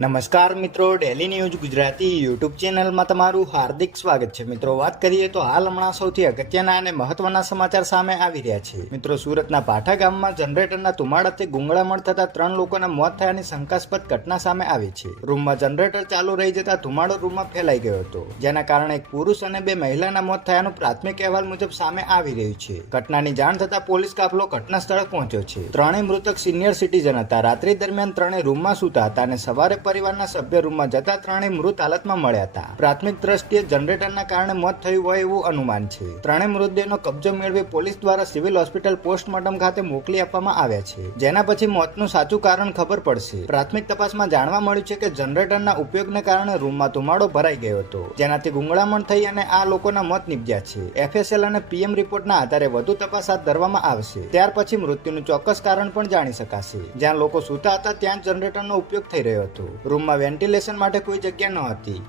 નમસ્કાર મિત્રો, daily news Gujarati YouTube ચેનલમાં તમારું હાર્દિક સ્વાગત છે. મિત્રો, વાત કરીએ તો હાલ હમણાં સૌથી અગત્યના અને મહત્વના સમાચાર સામે આવી રહ્યા છે. મિત્રો, સુરતના ભાઠા ગામમાં જનરેટરના ધુમાડાથી ગુંગળામણ થતા 3 લોકોના મોત થયાની શંકાસ્પદ ઘટના સામે આવી છે. રૂમમાં જનરેટર ચાલુ રહી જતા ધુમાડો રૂમમાં ફેલાઈ ગયો હતો, જેના કારણે એક પુરુષ અને 2 મહિલાના મોત થયાનું પ્રાથમિક અહેવાલ મુજબ સામે આવી રહ્યું છે. ઘટનાની જાણ થતા પોલીસ કાફલો ઘટના સ્થળે પહોંચ્યો છે. ત્રણેય મૃતક સિનિયર સિટીઝન હતા. રાત્રિ દરમિયાન ત્રણેય રૂમમાં સૂતા હતા અને સવારે પરિવારના સભ્ય રૂમમાં જતા ત્રણેય મૃત હાલતમાં મળ્યા હતા. પ્રાથમિક દ્રષ્ટિએ જનરેટરના કારણે મોત થયું હોય એવું અનુમાન છે. ત્રણેય મૃતદેહનો કબજો મેળવી પોલીસ દ્વારા સિવિલ હોસ્પિટલ પોસ્ટમોર્ટમ ખાતે મોકલી આપવામાં આવ્યા છે, જેના પછી મોતનું સાચું કારણ ખબર પડશે. પ્રાથમિક તપાસમાં જાણવા મળ્યું છે કે જનરેટરના ઉપયોગને કારણે રૂમમાં ધુમાડો ભરાઈ ગયો હતો, જેનાથી ગુંગળામણ થઈ અને આ લોકોના મોત નીપજ્યા છે. FSL અને PM રિપોર્ટના આધારે વધુ તપાસ હાથ ધરવામાં આવશે. ત્યાર પછી મૃત્યુનું ચોક્કસ કારણ પણ જાણી શકાશે. જ્યાં લોકો સૂતા હતા ત્યાં જનરેટરનો ઉપયોગ થઈ રહ્યો હતો. રૂમમાં વેન્ટિલેશન માટે કોઈ જગ્યા ન હતી.